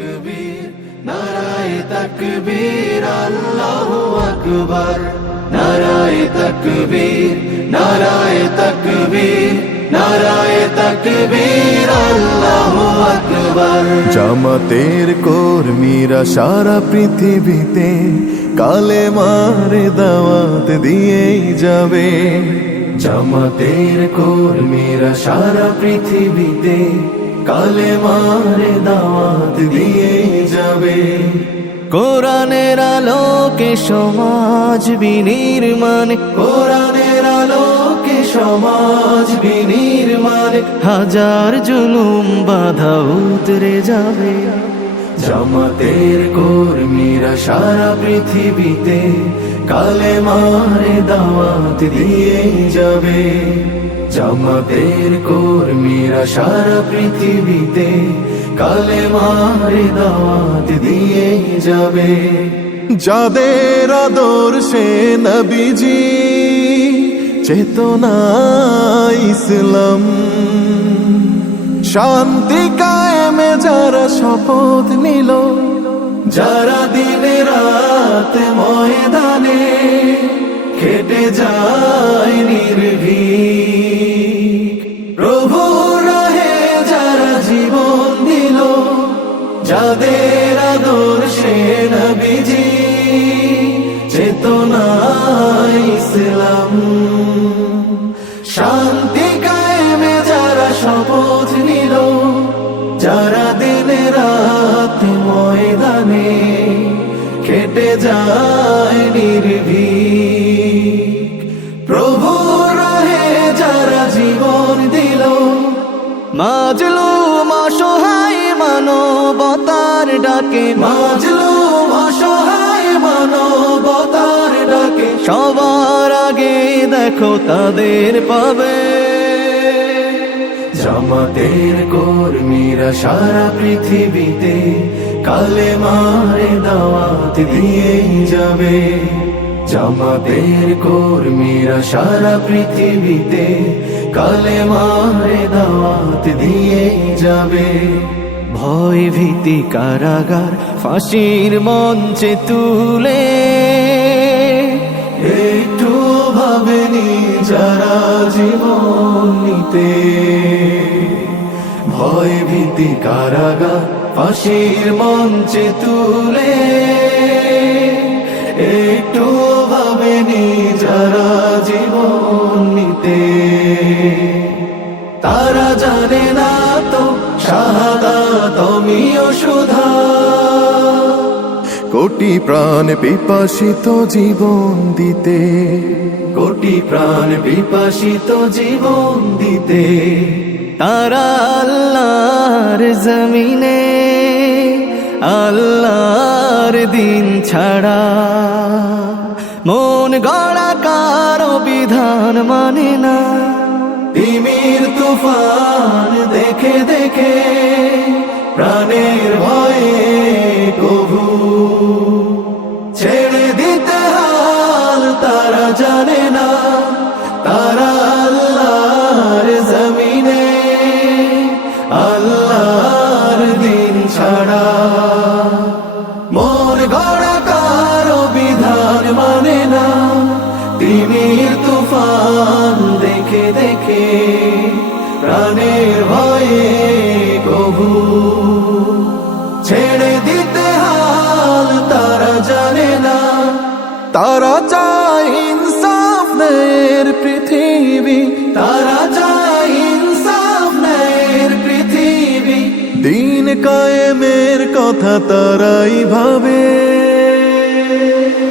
তাকবীর নারায়ে তাকবীর আল্লাহু আকবার নারায়ে তাকবীর নারায়ে তাকবীর নারায়ে তাকবীর আল্লাহু আকবার। জামাতের কর্মীরা সারা পৃথিবীতে কালেমার দাওয়াত দিয়েই যাবে। জামাতের কর্মীরা সারা পৃথিবীতে কালেমার দাওয়াত দিয়েই যাবে। কোরআনের আলোকে সমাজ বিনির্মাণ, কোরআনের আলোকে সমাজ বিনির্মাণ, হাজার জুলুম বাধা উতরে যাবে। জামাতের কর্মীরা সারা পৃথিবীতে কালেমার দাওয়াত দিয়েই যাবে। জামাতের কর্মীরা সারা পৃথিবীতে কালেমার দাওয়াত দিয়েই যাবে। যাদের আদর্শে নবীজি চেতনা ইসলাম, শান্তি কায়েমে যারা শপথ নিল, যারা দিনে রাত ময়দানে খেটে যায় নির্ভীক, প্রভু রাহে যারা জীবন দিল, যাদের আদর্শে নবীজি চেতনা ইসলাম, শান্তি কায়েমে যারা শপথ নিল, যারা দিনে রাত ময়দানে খেটে যায় নির্ভীক, প্রভু রাহে যারা জীবন দিল, মাজলুম অসহায় মানবতার ডাকে, মাজলুম অসহায় মানবতার ডাকে, সবার আগে দেখো তাদের পাবে। জামাতের কর্মীরা সারা পৃথিবীতে কালেমার দাওয়াত দিয়েই যাবে। জামাতের কর্মীরা সারা পৃথিবীতে কালেমার দাওয়াত দিয়েই যাবে। ভয় ভীতি কারাগার ফাঁসির মঞ্চে তুলে, একটু ভাবেনি যারা জীবন নিতে, ভয় ভীতি কারাগার ফাঁসির মঞ্চে তুলে, একটু ভাবেনি যারা জীবন নিতে, তারা জানে না তো শাহাদাত অমিয় সুধা, কোটি প্রাণ পিপাসিত জীবন দিতে, কোটি প্রাণ বিপাসিত জীবন দিতে, তারা আল্লাহর জমিনে আল্লাহর দিন ছাড়া মন গড়া কারো বিধান মানে না। তিমির তুফান দেখে দেখে প্রাণের ভয়ে কভু ছেড়ে দিতে হাল তারা জানে না, তারা আল্লাহর জমিনে আল্লাহর দিন ছাড়া মন গড়া কারো বিধান মানে না। তিমির তুফান দেখে দেখে প্রাণের ভয়ে কভু ছেড়ে দিতে হাল তারা জানে না, তারা চায় ইনসাফ ন্যায়ের পৃথিবী, তারা চায় ইনসাফ ন্যায়ের পৃথিবী, দিন কায়েমের কথা তারাই ভাবে।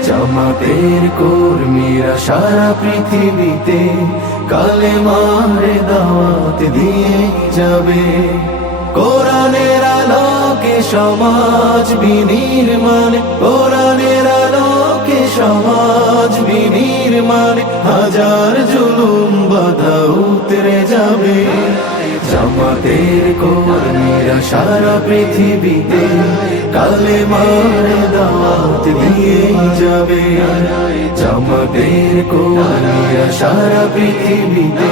জামাতের কর্মীরা সারা পৃথিবীতে কালেমার দাওয়াত দিয়ে যাবে। কোরআনের আলোকে সমাজ বিনির্মাণ, কোরআনের আলোকে সমাজ বিনির্মাণ, হাজার জুলুম বাধা উতরে যাবে। জামাতের কর্মীরা সারা পৃথিবীতে কালেমার দাওয়াত দিয়ে যাবে। জামাতের কর্মীরা সারা পৃথিবীতে